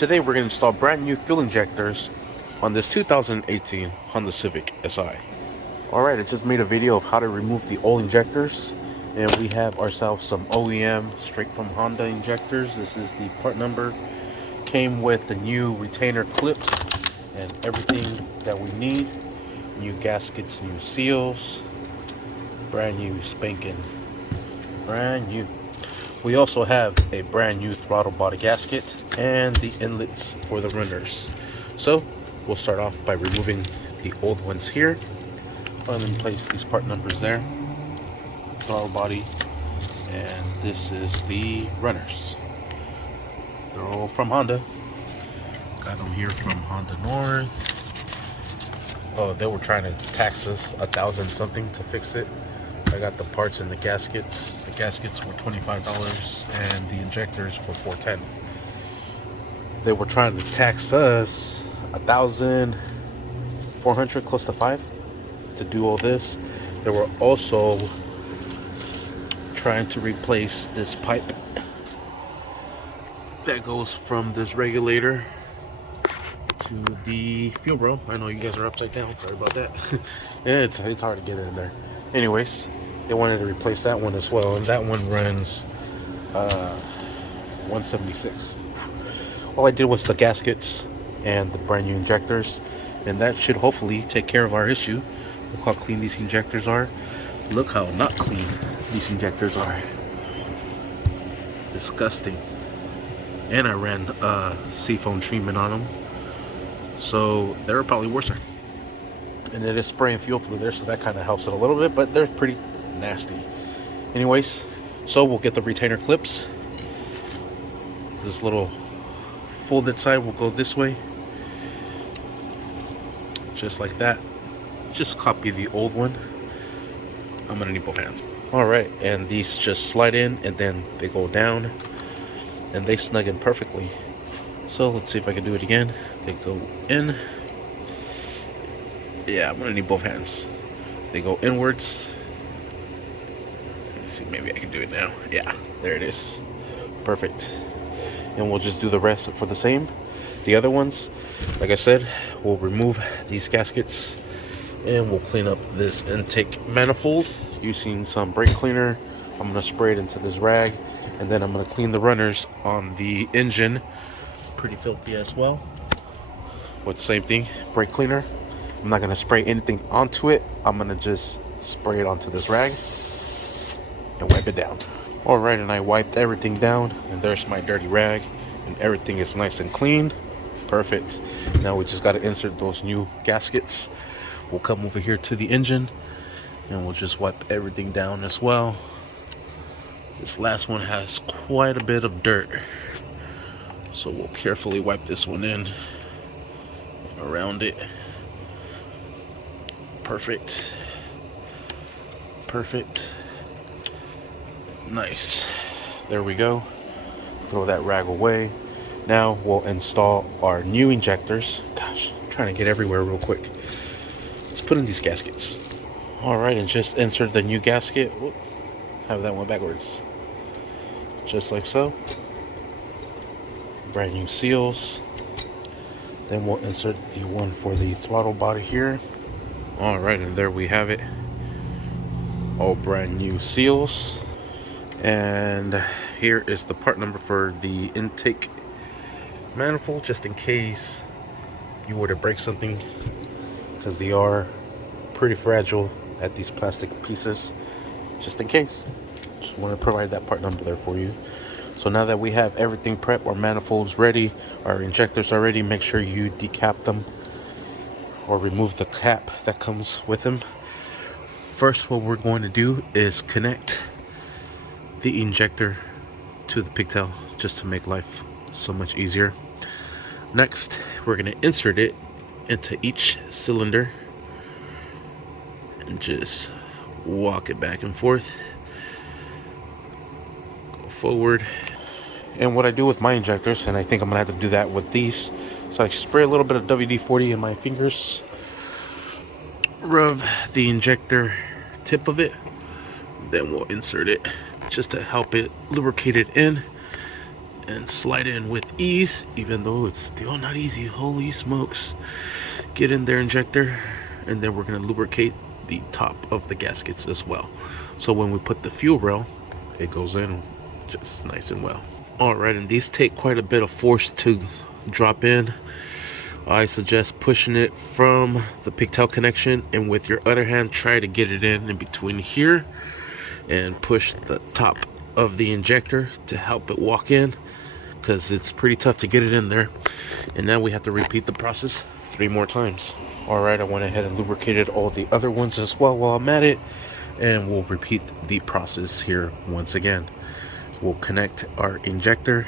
Today we're going to install brand new fuel injectors on this 2018 Honda Civic Si. Alright, I just made a video of how to remove the old injectors, and we have ourselves some OEM straight from Honda injectors. This is the part number. Came with the new retainer clips and everything that we need. New gaskets, new seals, brand new spanking, brand new. We also have a brand new throttle body gasket and the inlets for the runners. So we'll start off by removing the old ones here. Let me place these part numbers there. Throttle body, and this is the runners. They're all from Honda. Got them here from Honda North. Oh, they were trying to tax us $1,000 something to fix it. I got the parts and the gaskets. The gaskets were $25 and the injectors were $410. They were trying to tax us $1,400, close to $5,000, to do all this. They were also trying to replace this pipe that goes from this regulator to the fuel bro. I know you guys are upside down. Sorry about that. Yeah, it's hard to get in there. Anyways, they wanted to replace that one as well, and that one runs 176. All I did was the gaskets and the brand new injectors, and that should hopefully take care of our issue. Look how clean these injectors are. Look how not clean these injectors are. Disgusting. And I ran seafoam treatment on them, so they're probably worse. And it is spraying fuel through there, so that kind of helps it a little bit, but they're pretty nasty. Anyways, so we'll get the retainer clips. This little folded side will go this way, just like that. Just copy the old one. I'm gonna need both hands. All right, and these just slide in and then they go down, and they snug in perfectly. So let's see if I can do it again. They go in. Yeah, I'm gonna need both hands. They go inwards. Let's see, maybe I can do it now. Yeah, there it is. Perfect. And we'll just do the rest for the same. The other ones, like I said, we'll remove these gaskets and we'll clean up this intake manifold using some brake cleaner. I'm gonna spray it into this rag, and then I'm gonna clean the runners on the engine. Pretty filthy as well. With the same thing, brake cleaner. I'm not gonna spray anything onto it. I'm gonna just spray it onto this rag and wipe it down. All right, and I wiped everything down, and there's my dirty rag, and everything is nice and clean. Perfect. Now we just gotta insert those new gaskets. We'll come over here to the engine, and we'll just wipe everything down as well. This last one has quite a bit of dirt, so we'll carefully wipe this one in around it. Perfect. Perfect. Nice. There we go. Throw that rag away. Now we'll install our new injectors. Gosh, I'm trying to get everywhere real quick. Let's put in these gaskets. Alright, and just insert the new gasket. Whoop, have that one backwards. Just like so. Brand new seals. Then we'll insert the one for the throttle body here. Alright, and there we have it. All brand new seals. And here is the part number for the intake manifold, just in case you were to break something, because they are pretty fragile at these plastic pieces. Just in case. Just want to provide that part number there for you. So now that we have everything prepped, our manifolds ready, our injectors are ready, make sure you decap them or remove the cap that comes with them. First, what we're going to do is connect the injector to the pigtail, just to make life so much easier. Next, we're going to insert it into each cylinder and just walk it back and forth. Go forward. And what I do with my injectors, and I think I'm gonna have to do that with these, so I spray a little bit of WD-40 in my fingers, rub the injector tip of it, then we'll insert it just to help it lubricate it in, and slide in with ease, even though it's still not easy. Holy smokes. Get in there, injector, and then we're going to lubricate the top of the gaskets as well. So when we put the fuel rail, it goes in just nice and well. Alright, and these take quite a bit of force to drop in. I suggest pushing it from the pigtail connection, and with your other hand try to get it in between here and push the top of the injector to help it walk in, because it's pretty tough to get it in there. And now we have to repeat the process 3 more times. Alright, I went ahead and lubricated all the other ones as well while I'm at it, and we'll repeat the process here once again. We'll connect our injector.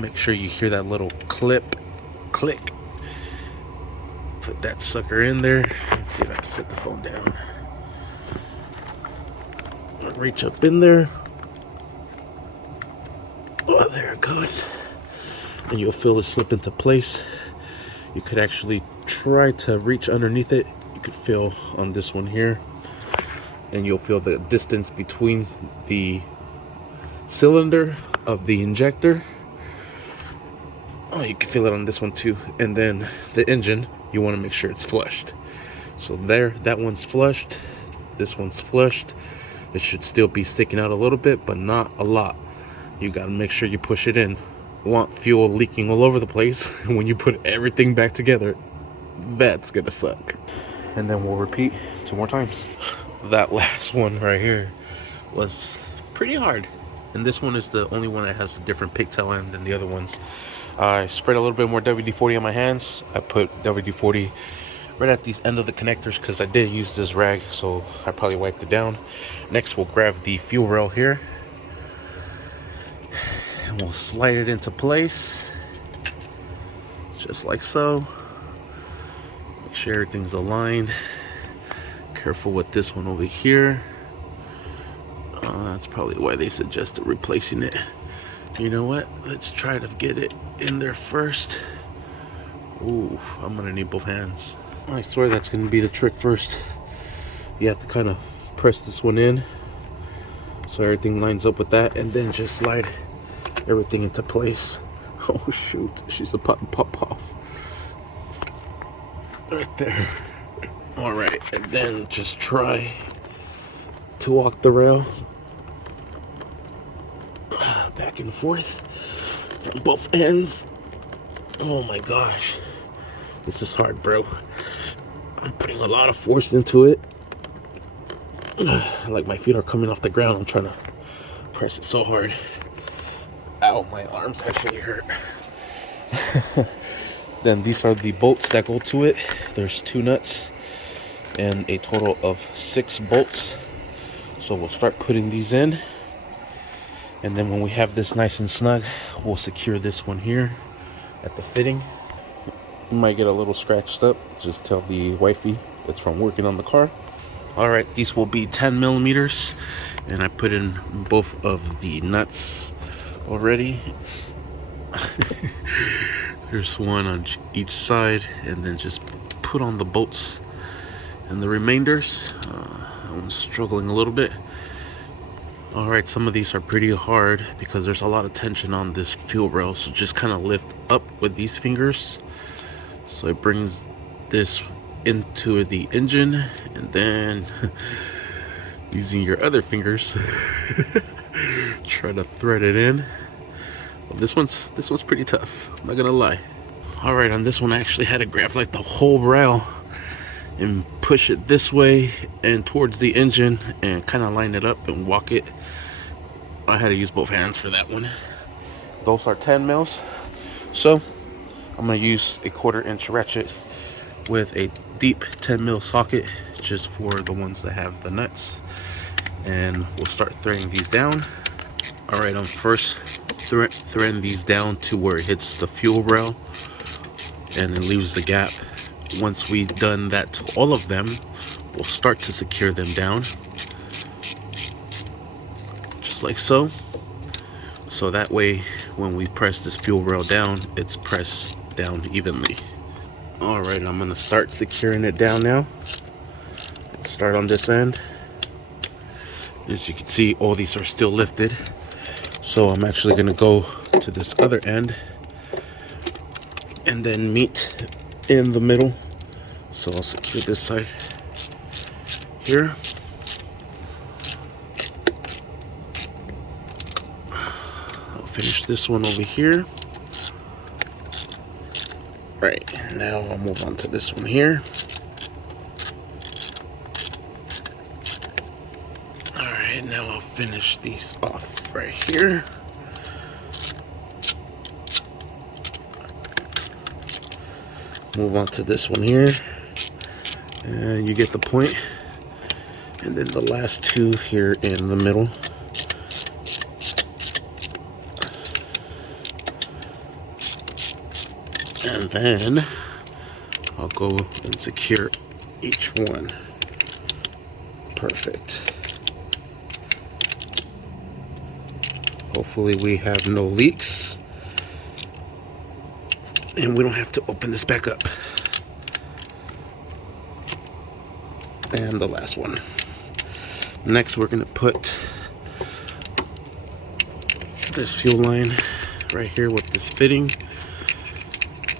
Make sure you hear that little click. Put that sucker in there. Let's see if I can set the phone down. Reach up in there. Oh, there it goes. And you'll feel it slip into place. You could actually try to reach underneath it. You could feel on this one here, and you'll feel the distance between the cylinder of the injector. Oh, you can feel it on this one too. And then the engine, you want to make sure it's flushed. So there, that one's flushed. This one's flushed. It should still be sticking out a little bit, but not a lot. You got to make sure you push it in. You want fuel leaking all over the place. When you put everything back together, that's gonna suck. And then we'll repeat 2 more times. That last one right here was pretty hard. And this one is the only one that has a different pigtail end than the other ones. I spread a little bit more WD-40 on my hands. I put WD-40 right at the end of the connectors because I did use this rag, so I probably wiped it down. Next, we'll grab the fuel rail here, and we'll slide it into place, just like so. Make sure everything's aligned. Careful with this one over here. That's probably why they suggested replacing it. You know what? Let's try to get it in there first. Ooh, I'm gonna need both hands. I swear that's gonna be the trick first. You have to kind of press this one in so everything lines up with that, and then just slide everything into place. Oh shoot, she's about to pop off. Right there. Alright, and then just try to walk the rail back and forth from both ends. Oh my gosh, this is hard, bro. I'm putting a lot of force into it. Like my feet are coming off the ground. I'm trying to press it so hard. Ow, my arms actually hurt. Then these are the bolts that go to it. There's 2 nuts and a total of 6 bolts. So we'll start putting these in, and then when we have this nice and snug, we'll secure this one here at the fitting. You might get a little scratched up. Just tell the wifey it's from working on the car. Alright, these will be 10 millimeters, and I put in both of the nuts already. There's one on each side, and then just put on the bolts and the remainders. I'm struggling a little bit. Alright, some of these are pretty hard because there's a lot of tension on this fuel rail, so just kind of lift up with these fingers so it brings this into the engine, and then using your other fingers try to thread it in. Well, this one's pretty tough, I'm not gonna lie. Alright, on this one I actually had to grab like the whole rail and push it this way and towards the engine and kind of line it up and walk it. I had to use both hands for that one. Those are 10 mils, so I'm going to use a 1/4 inch ratchet with a deep 10 mil socket just for the ones that have the nuts, and we'll start threading these down. Alright, I'm first threading these down to where it hits the fuel rail and it leaves the gap. Once we've done that to all of them, we'll start to secure them down, just like so. So that way, when we press this fuel rail down, it's pressed down evenly. Alright, I'm gonna start securing it down now. Start on this end. As you can see, all these are still lifted. So I'm actually gonna go to this other end and then meet in the middle. So I'll secure this side here. I'll finish this one over here. Right, now I'll move on to this one here. Alright, now I'll finish these off right here. Move on to this one here. And you get the point. And then the last two here in the middle. And then I'll go and secure each one. Perfect. Hopefully we have no leaks. And we don't have to open this back up. And the last one. Next we're going to put this fuel line right here with this fitting.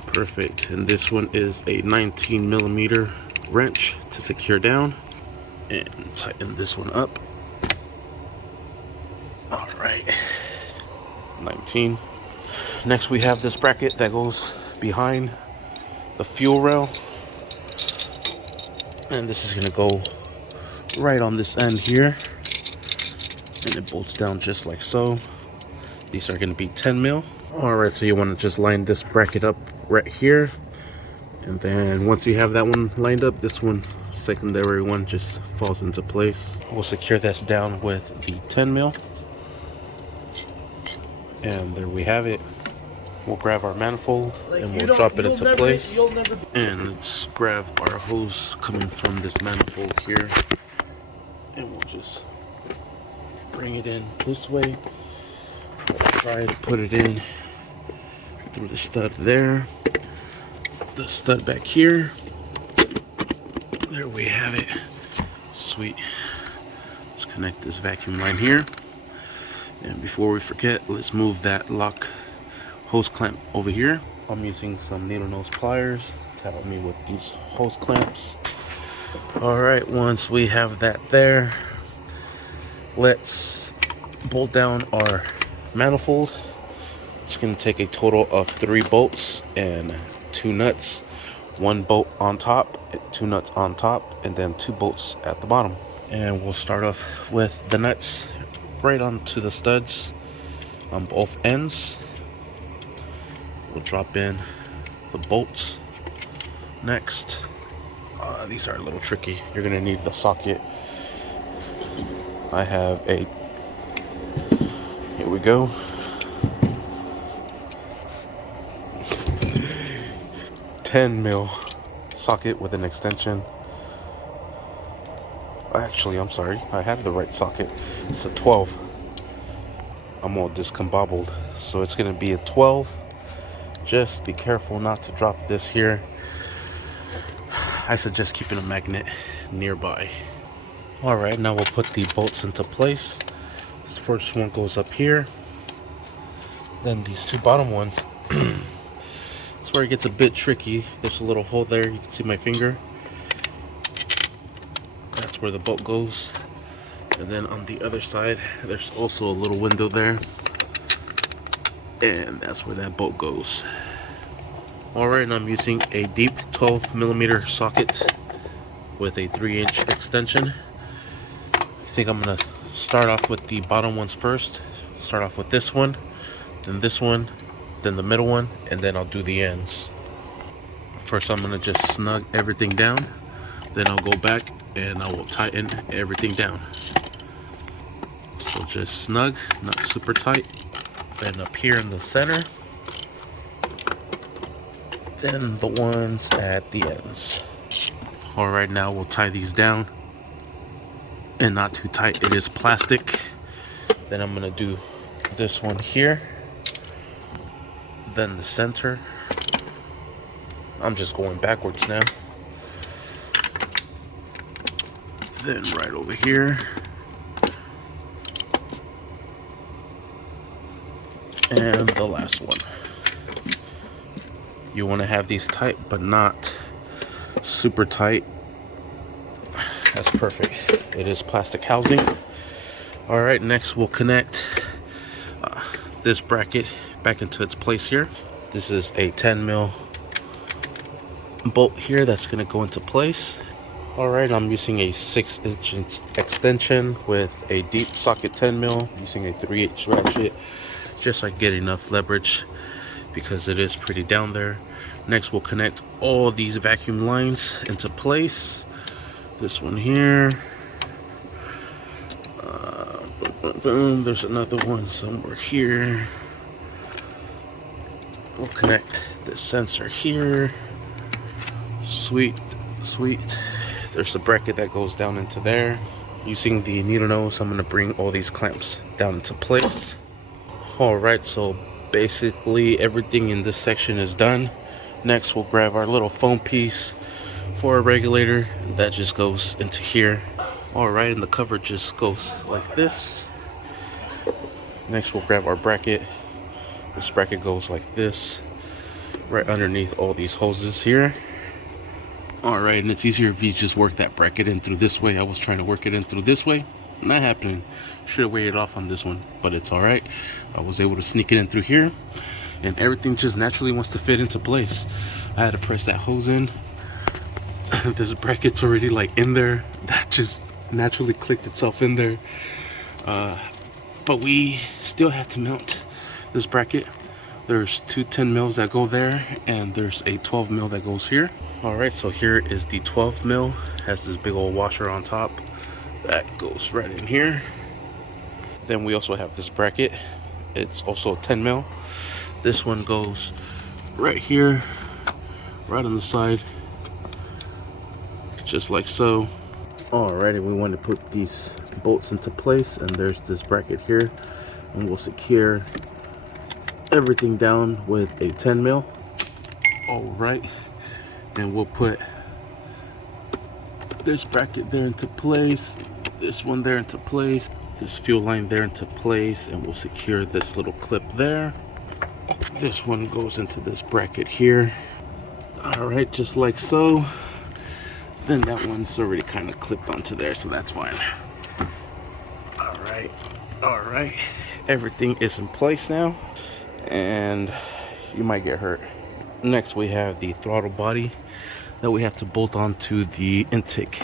Perfect. And this one is a 19mm wrench to secure down. And tighten this one up. Alright. 19. Next we have this bracket that goes behind the fuel rail. And this is going to go right on this end here. And it bolts down just like so. These are going to be 10 mil. Alright, so you want to just line this bracket up right here. And then once you have that one lined up, this one, secondary one, just falls into place. We'll secure this down with the 10 mil. And there we have it. We'll grab our manifold and we'll drop it into place. And let's grab our hose coming from this manifold here. And we'll just bring it in this way. Try to put it in through the stud there. The stud back here. There we have it. Sweet. Let's connect this vacuum line here. And before we forget, let's move that lock hose clamp over here. I'm using some needle nose pliers to help me with these hose clamps. Alright, once we have that there, let's bolt down our manifold. It's going to take a total of 3 bolts and 2 nuts. 1 bolt on top, 2 nuts on top, and then 2 bolts at the bottom. And we'll start off with the nuts right onto the studs on both ends. We'll drop in the bolts next. These are a little tricky. You're going to need the socket. I have a, here we go, 10 mil socket with an extension. Actually, I'm sorry, I had the right socket. It's a 12. I'm all discombobbled, so it's gonna be a 12. Just be careful not to drop this here. I suggest keeping a magnet nearby. All right, now we'll put the bolts into place. This first one goes up here. Then these 2 bottom ones. That's where it gets a bit tricky. There's a little hole there. You can see my finger. That's where the bolt goes. And then on the other side, there's also a little window there. And that's where that bolt goes. Alright, and I'm using a deep 12mm socket with a 3-inch extension. I think I'm going to start off with the bottom ones first. Start off with this one, then this one, then the middle one, and then I'll do the ends. First I'm going to just snug everything down. Then I'll go back and I will tighten everything down. So just snug, not super tight. Then up here in the center. Then the ones at the ends. Alright, now we'll tie these down. And not too tight, it is plastic. Then I'm going to do this one here. Then the center. I'm just going backwards now. Then right over here. And the last one. You want to have these tight, but not super tight. That's perfect. It is plastic housing. All right, next we'll connect this bracket back into its place here. This is a 10 mil bolt here that's going to go into place. All right, I'm using a 6-inch extension with a deep socket 10 mil, using a 3/8 ratchet, just so I get enough leverage because it is pretty down there. Next, we'll connect all these vacuum lines into place. This one here. Boom. There's another one somewhere here. We'll connect this sensor here. Sweet. There's a bracket that goes down into there. Using the needle nose, I'm going to bring all these clamps down into place. Alright, so basically everything in this section is done. Next, we'll grab our little foam piece for a regulator. That just goes into here. Alright, and the cover just goes like this. Next, we'll grab our bracket. This bracket goes like this, right underneath all these hoses here. Alright, and it's easier if you just work that bracket in through this way. I was trying to work it in through this way. Not happening. Should have waited off on this one, but it's alright. I was able to sneak it in through here, and everything just naturally wants to fit into place. I had to press that hose in. This bracket's already like in there. That just naturally clicked itself in there. But we still have to mount this bracket. There's two 10 mils that go there, and there's a 12 mil that goes here. Alright, so here is the 12 mil. Has this big old washer on top that goes right in here. Then we also have this bracket. It's also 10 mil. This one goes right here, right on the side, just like so. Alrighty, we want to put these bolts into place, and there's this bracket here, and we'll secure everything down with a 10 mil. Alright, and we'll put this bracket there into place, this one there into place, this fuel line there into place, and we'll secure this little clip there. This one goes into this bracket here. Alright, just like so. Then that one's already kind of clipped onto there, so that's fine. Alright, everything is in place now, and you might get hurt. Next, we have the throttle body that we have to bolt onto the intake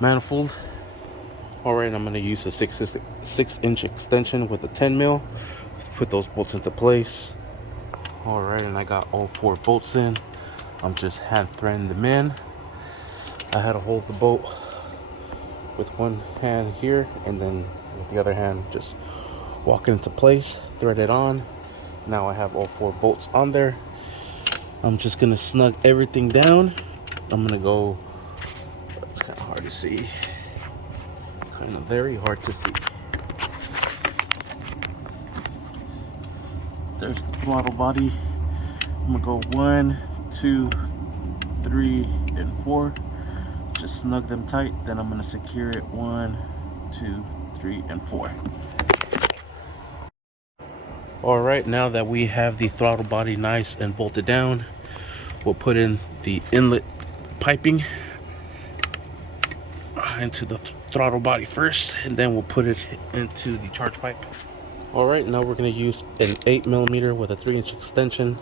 manifold. Alright, I'm going to use a 6-inch extension with a 10 mil. Put those bolts into place. Alright, and I got all 4 bolts in. I'm just hand threading them in. I had to hold the bolt with one hand here, and then with the other hand just walk it into place, thread it on. Now I have all 4 bolts on there. I'm just gonna snug everything down. I'm gonna go, it's kind of hard to see, kind of very hard to see. There's the throttle body. I'm gonna go 1, 2, 3, and 4. Just snug them tight. Then I'm gonna secure it 1, 2, 3, and 4. All right, now that we have the throttle body nice and bolted down, we'll put in the inlet piping into the throttle body first, and then we'll put it into the charge pipe. All right, now we're gonna use an 8mm with a 3-inch extension,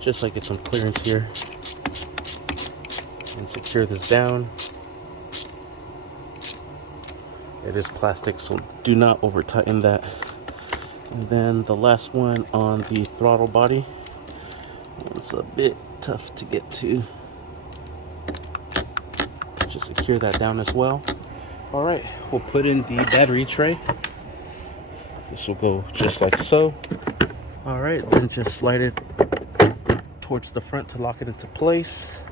just like get some clearance here, and secure this down. It is plastic, so do not over tighten that. And then the last one on the throttle body, it's a bit tough to get to. Just secure that down as well. All right, we'll put in the battery tray. This will go just like so. All right, then just slide it towards the front to lock it into place.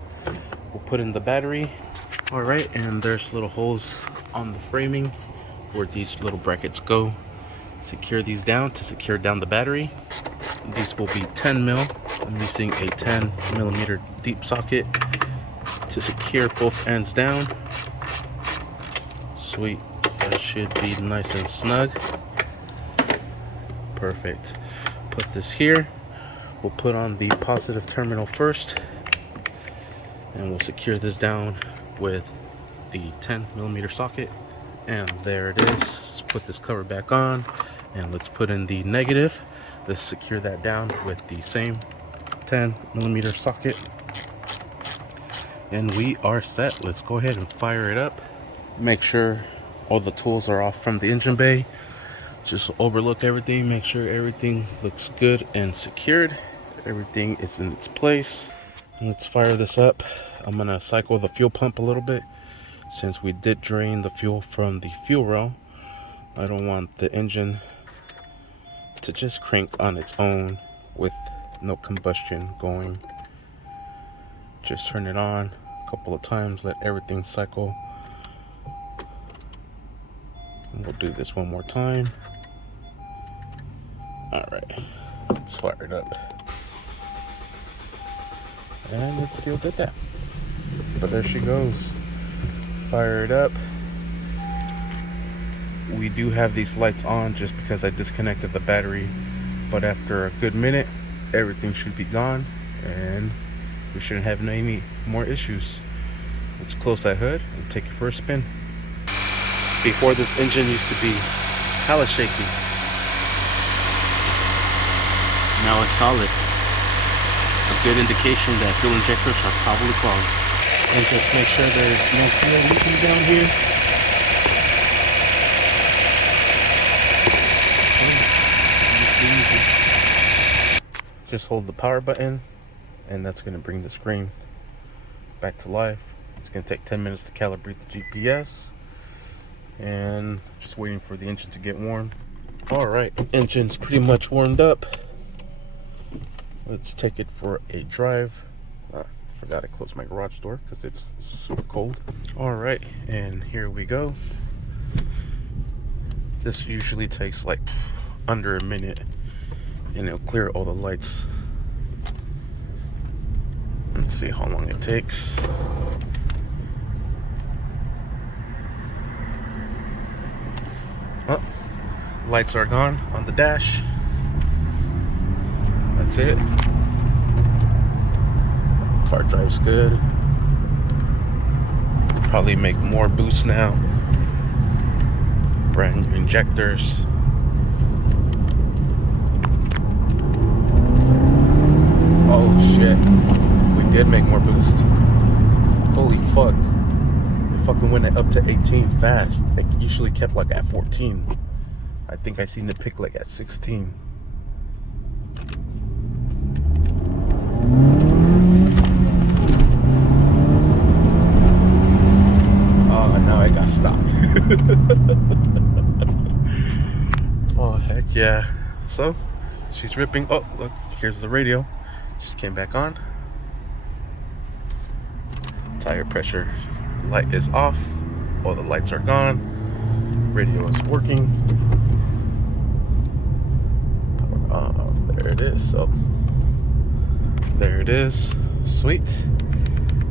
We'll put in the battery. All right, and there's little holes on the framing where these little brackets go. Secure these down to secure down the battery. These will be 10 mil. I'm using a 10mm deep socket to secure both ends down. Sweet, that should be nice and snug. Perfect. Put this here. We'll put on the positive terminal first, and we'll secure this down with the 10mm socket. And there it is. Let's put this cover back on, and let's put in the negative. Let's secure that down with the same 10mm socket, and we are set. Let's go ahead and fire it up. Make sure all the tools are off from the engine bay. Just overlook everything, make sure everything looks good and secured. Everything is in its place. Let's fire this up. I'm gonna cycle the fuel pump a little bit, since we did drain the fuel from the fuel rail. I don't want the engine to just crank on its own with no combustion going. Just turn it on a couple of times, let everything cycle. And we'll do this one more time. All right, let's fire it up. And it still did that. But there she goes. Fire it up. We do have these lights on just because I disconnected the battery, but after a good minute everything should be gone and we shouldn't have any more issues. Let's close that hood and take it for a spin. Before, this engine used to be hella shaky. Now it's solid. A good indication that fuel injectors are probably clogged. And just make sure there's no fuel leaking down here. Just hold the power button, and that's going to bring the screen back to life. It's going to take 10 minutes to calibrate the GPS, and just waiting for the engine to get warm. All right, engine's pretty much warmed up. Let's take it for a drive. Forgot to close my garage door because it's super cold. All right, and here we go. This usually takes like under a minute, and it'll clear all the lights. Let's see how long it takes. Oh, lights are gone on the dash. That's it. Car drives good. Probably make more boost now. Brand new injectors. Oh shit. We did make more boost. Holy fuck. It fucking went up to 18 fast. It usually kept like at 14. I think I seen it pick like at 16. Now I got stopped. Oh heck yeah. So she's ripping. Oh look, here's the radio. Just came back on. Tire pressure light is off. All the lights are gone. Radio is working. Power off. There it is. So there it is. Sweet.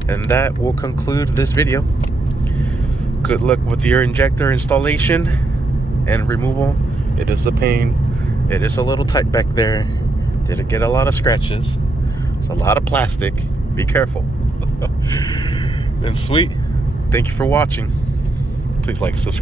And that will conclude this video. Good luck with your injector installation and removal. It is a pain. It is a little tight back there. Did get a lot of scratches. It's a lot of plastic. Be careful. And sweet. Thank you for watching. Please like, subscribe.